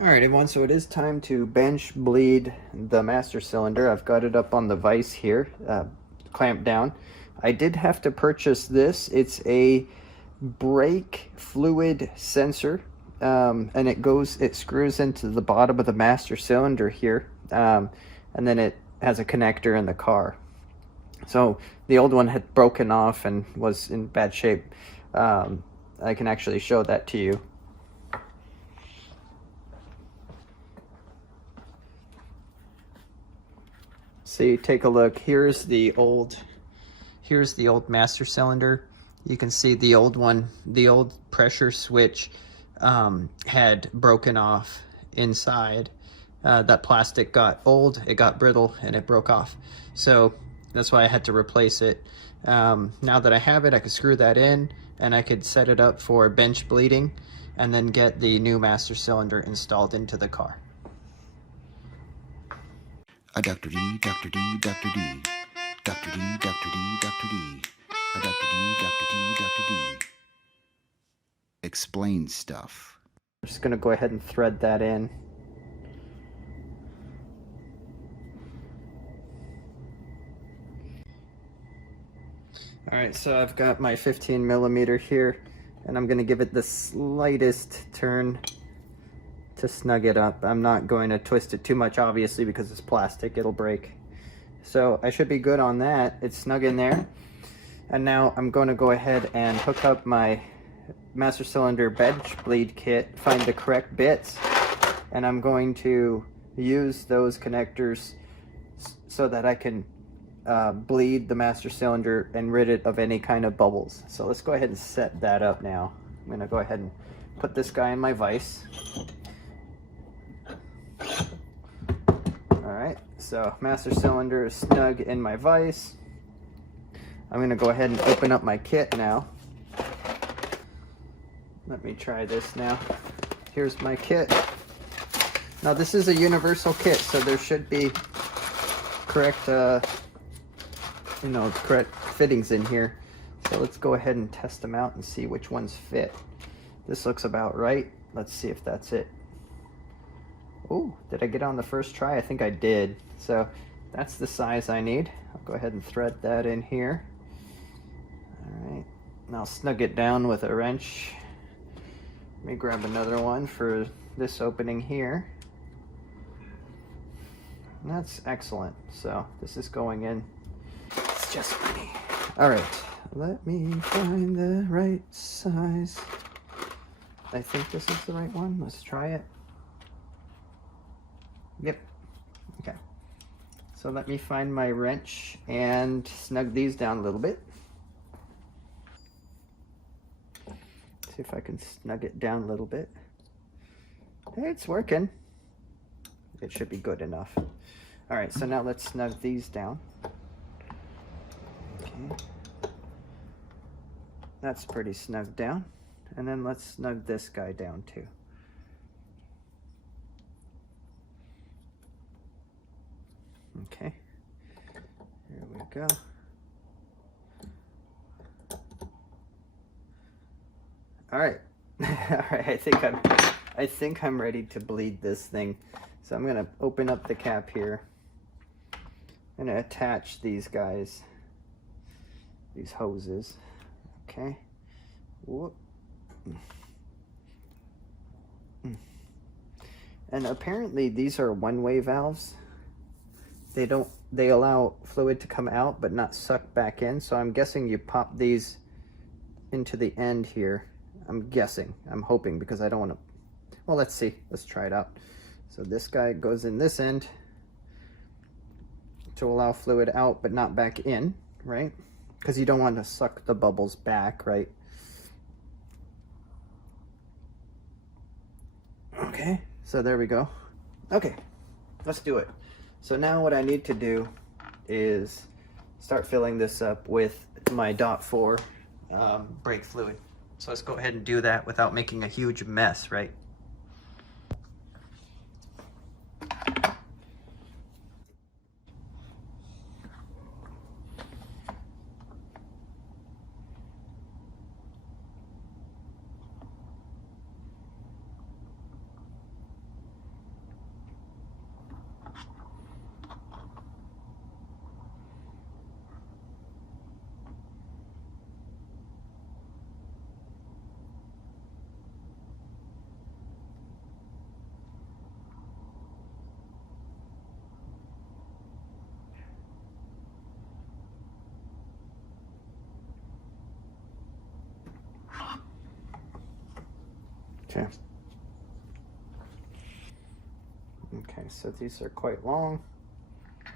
Alright everyone, so it is time to bench bleed the master cylinder. I've got it up on the vise here, clamped down. I did have to purchase this. It's a brake fluid sensor, and it screws into the bottom of the master cylinder here, and then it has a connector in the car. So the old one had broken off and was in bad shape. I can actually show that to you. So you take a look. Here's the old master cylinder. You can see the old one, the old pressure switch had broken off inside. That plastic got old, it got brittle, and it broke off. So that's why I had to replace it. Now that I have it, I could screw that in and I could set it up for bench bleeding and then get the new master cylinder installed into the car. Dr. D, Dr. D, Dr. D. Dr. D, Dr. D, Dr. D. Dr. D, Dr. D, Dr. D. Explain stuff. I'm just gonna go ahead and thread that in. Alright, so I've got my 15 millimeter here, and I'm gonna give it the slightest turn to snug it up. I'm not going to twist it too much, obviously, because it's plastic, it'll break. So I should be good on that. It's snug in there. And now I'm going to go ahead and hook up my master cylinder bench bleed kit, find the correct bits, and I'm going to use those connectors so that I can bleed the master cylinder and rid it of any kind of bubbles. So let's go ahead and set that up now. I'm going to go ahead and put this guy in my vise. Alright, so master cylinder is snug in my vise. I'm going to go ahead and open up my kit now. Let me try this now. Here's my kit. Now this is a universal kit, so there should be correct, correct fittings in here. So let's go ahead and test them out and see which ones fit. This looks about right. Let's see if that's it. Oh, did I get on the first try? I think I did. So that's the size I need. I'll go ahead and thread that in here. All right, and I'll snug it down with a wrench. Let me grab another one for this opening here. And that's excellent. So this is going in. It's just funny. All right, let me find the right size. I think this is the right one. Let's try it. Yep. Okay. So let me find my wrench and snug these down a little bit. See if I can snug it down a little bit. Hey, it's working. It should be good enough. All right, so now let's snug these down. Okay. That's pretty snug down. And then let's snug this guy down too. Okay, here we go. All right, all right. I think I'm ready to bleed this thing. So I'm gonna open up the cap here. I'm gonna attach these guys, these hoses. Okay. Whoop. And apparently these are one-way valves. They allow fluid to come out but not suck back in. So I'm guessing you pop these into the end here. I'm guessing, I'm hoping, because I don't want to, well, let's see, let's try it out. So this guy goes in this end to allow fluid out but not back in, right? Because you don't want to suck the bubbles back, right? Okay, so there we go. Okay, let's do it. So now what I need to do is start filling this up with my .4 brake fluid. So let's go ahead and do that without making a huge mess, right? Okay. Okay, so these are quite long. I'm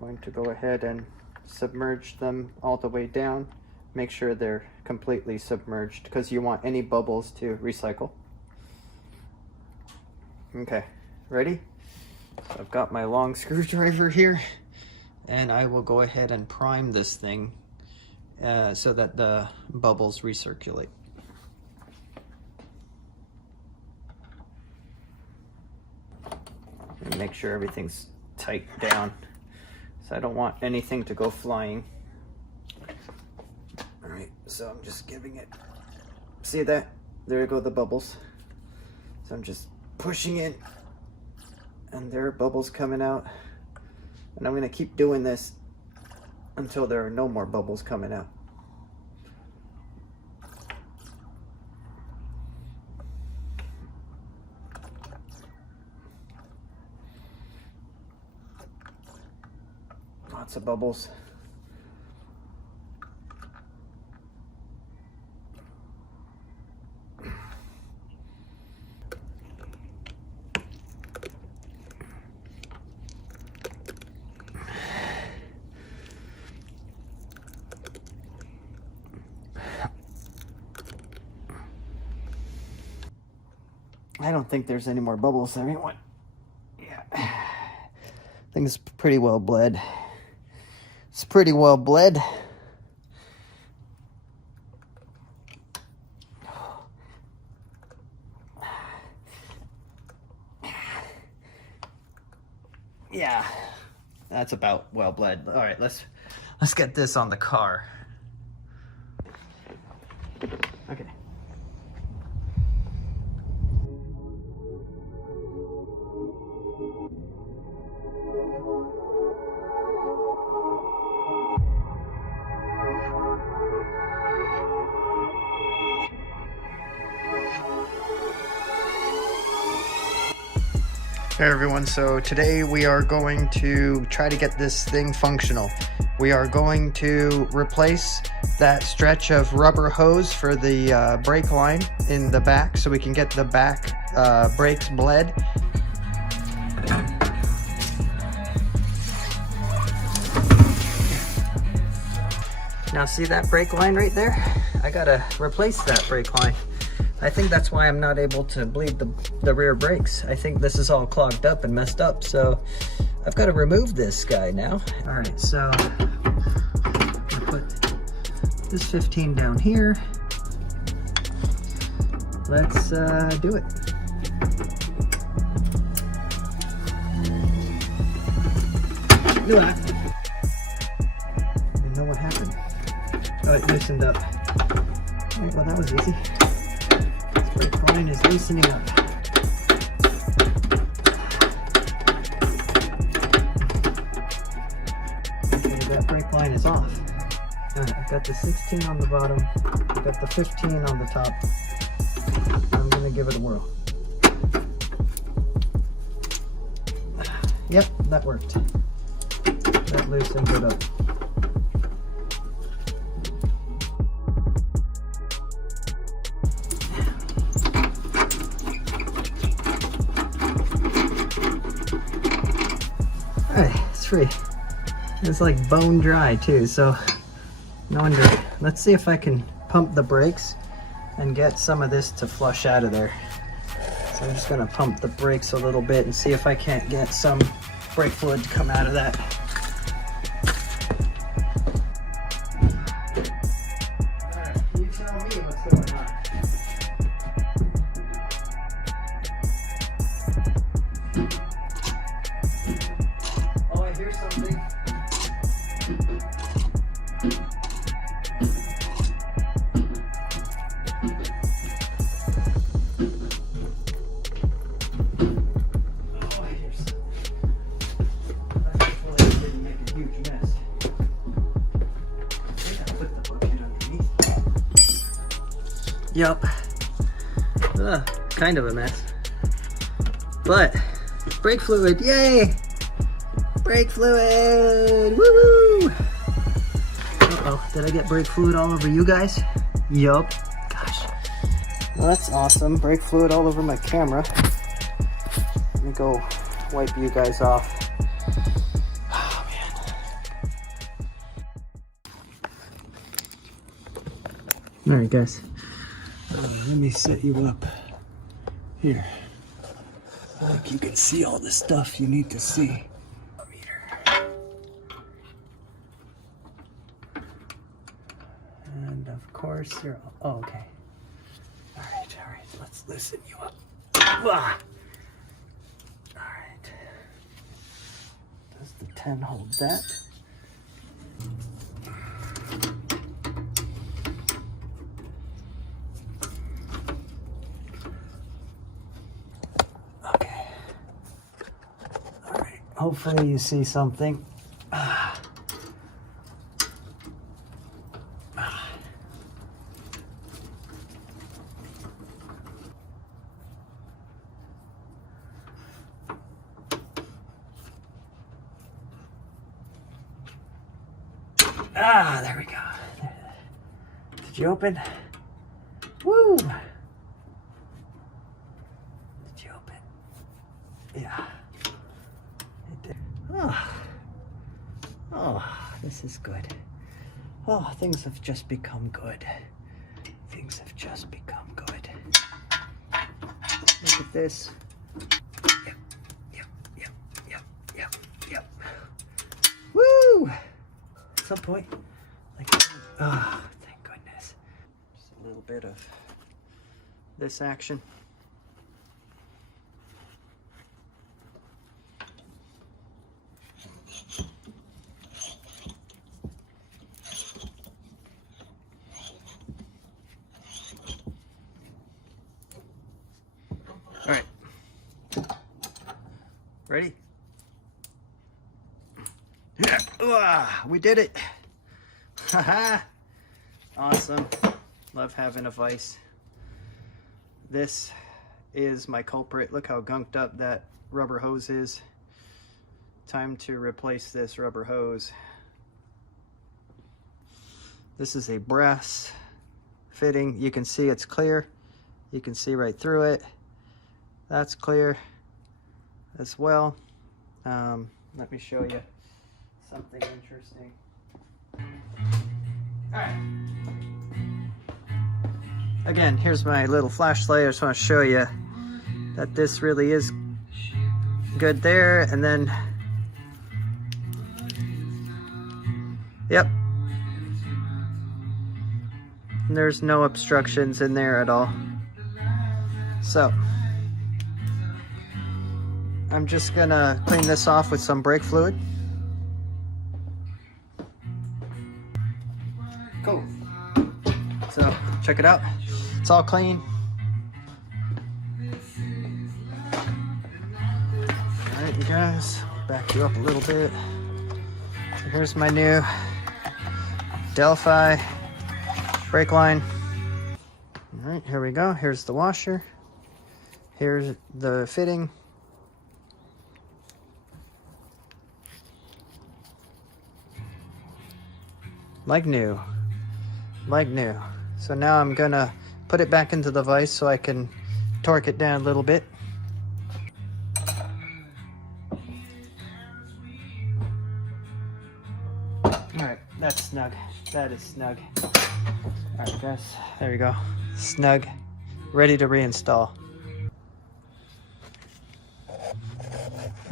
going to go ahead and submerge them all the way down. Make sure they're completely submerged because you want any bubbles to recycle. Okay, ready? So I've got my long screwdriver here, and I will go ahead and prime this thing so that the bubbles recirculate. And make sure everything's tight down. So I don't want anything to go flying. All right, so I'm just giving it, see that? There go the bubbles. So I'm just pushing it, and there are bubbles coming out. And I'm gonna keep doing this until there are no more bubbles coming out. Lots of bubbles. I don't think there's any more bubbles. Everyone, yeah, I think it's pretty well bled. It's pretty well bled. Yeah, that's about well bled. All right, let's get this on the car. Okay. Hey everyone, so today we are going to try to get this thing functional. We are going to replace that stretch of rubber hose for the brake line in the back so we can get the back brakes bled. Now see that brake line right there? I gotta replace that brake line. I think that's why I'm not able to bleed the rear brakes. I think this is all clogged up and messed up, so I've got to remove this guy now. All right, so I'll put this 15 down here. Let's do it. Do that. I didn't know what happened. Oh, it loosened up. All right, well, that was easy. Brake line is loosening up. Okay, that brake line is off. Alright, I've got the 16 on the bottom, I've got the 15 on the top. I'm gonna give it a whirl. Yep, that worked. That loosened it up. It's free. It's like bone dry too, so no wonder. Let's see if I can pump the brakes and get some of this to flush out of there. So I'm just gonna pump the brakes a little bit and see if I can't get some brake fluid to come out of that. Alright, you tell me what's going on. Something. Yup. Kind of a mess. But brake fluid, yay! Brake fluid! Woo-woo! Uh-oh, did I get brake fluid all over you guys? Yup. Gosh. Well, that's awesome. Brake fluid all over my camera. Let me go wipe you guys off. Oh, man. Alright, guys. Let me set you up here. I think you can see all the stuff you need to see. And of course, you're. Oh, okay. Alright, let's loosen you up. Ah! Alright. Does the 10 hold that? Okay. Alright, hopefully you see something. Ah. Ah, there we go. Did you open? Woo! Did you open? Yeah. It did. Oh, this is good. Oh, things have just become good. Things have just become good. Look at this. Yep. Woo! At some point, like, oh, thank goodness. Just a little bit of this action. All right, ready? Yeah, we did it. Haha. Awesome. Love having a vise. This is my culprit. Look how gunked up that rubber hose is. Time to replace this rubber hose. This is a brass fitting. You can see it's clear. You can see right through it. That's clear as well. Let me show you something interesting. All right. Again, here's my little flashlight. I just want to show you that this really is good there. And then, yep. And there's no obstructions in there at all. So, I'm just gonna clean this off with some brake fluid. Cool. So, check it out. It's all clean. Alright, you guys, back you up a little bit. Here's my new Delphi brake line. Alright, here we go. Here's the washer. Here's the fitting. Like new. Like new. So now I'm gonna put it back into the vise so I can torque it down a little bit. Alright, that's snug. That is snug. Alright guys, there you go. Snug. Ready to reinstall.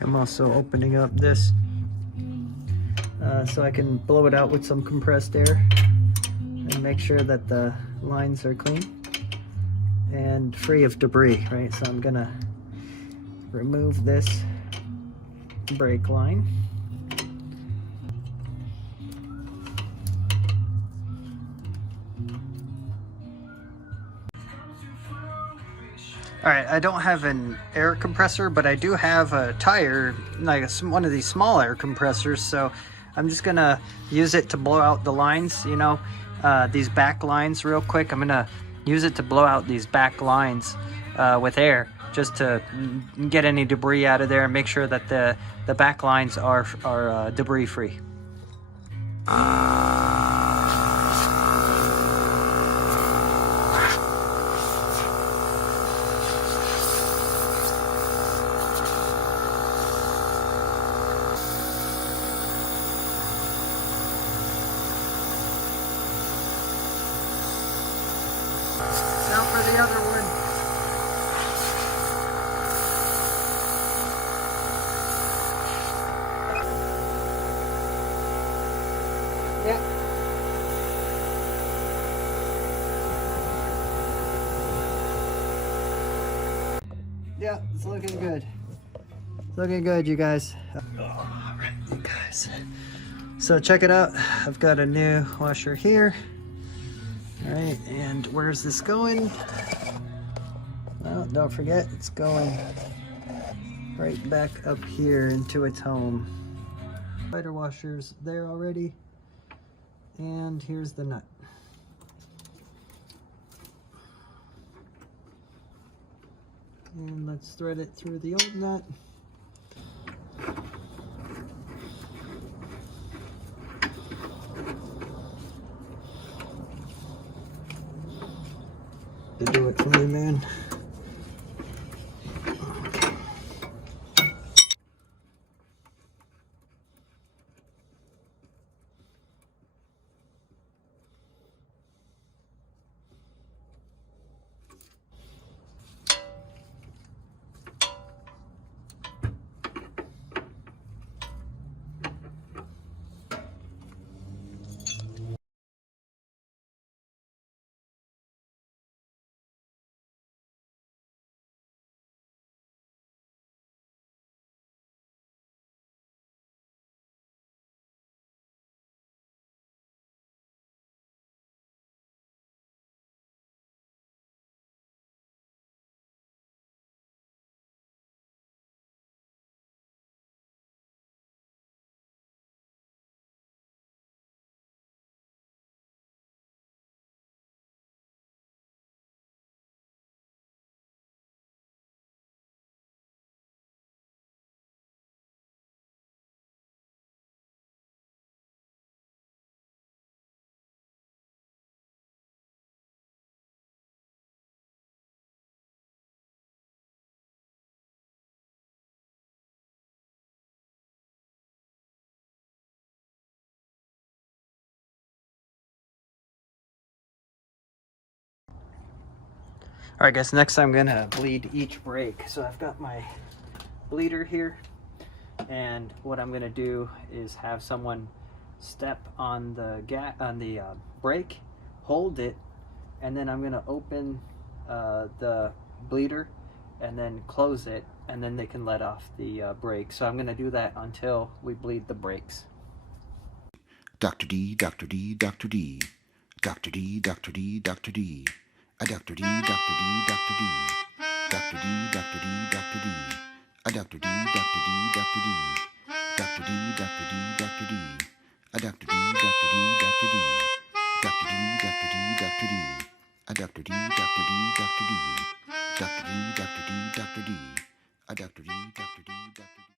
I'm also opening up this so I can blow it out with some compressed air and make sure that the lines are clean and free of debris, right? So I'm gonna remove this brake line. All right, I don't have an air compressor, but I do have a tire, like one of these small air compressors. So I'm just gonna use it to blow out the lines, you know, these back lines real quick. I'm gonna use it to blow out these back lines with air, just to get any debris out of there and make sure that the back lines are debris free. the other one. Yeah. Yeah, it's looking good. It's looking good, you guys. All right, you guys. So check it out. I've got a new washer here. All right, and where's this going? Well, don't forget, it's going right back up here into its home. Spider washer's there already. And here's the nut. And let's thread it through the old nut. To do it for me, man. All right, guys, next I'm gonna bleed each brake. So I've got my bleeder here, and what I'm gonna do is have someone step on the brake, hold it, and then I'm gonna open the bleeder and then close it, and then they can let off the brake. So I'm gonna do that until we bleed the brakes. Dr. D, Dr. D, Dr. D. Dr. D, Dr. D, Dr. D. A Dr. D, Dr. D, Dr. D. Dr. D, Dr. D, Dr. D. A Dr. D, Dr. D, Dr. D. Dr. D, Dr. D, Dr. D. A Dr. D, Dr. D, Dr. D. Dr. D, Dr. D, Dr. D. A Dr. D, Dr. D, Dr. D. Dr. D, Dr. D, Dr. D. A Dr. D, Dr. D, Dr. D.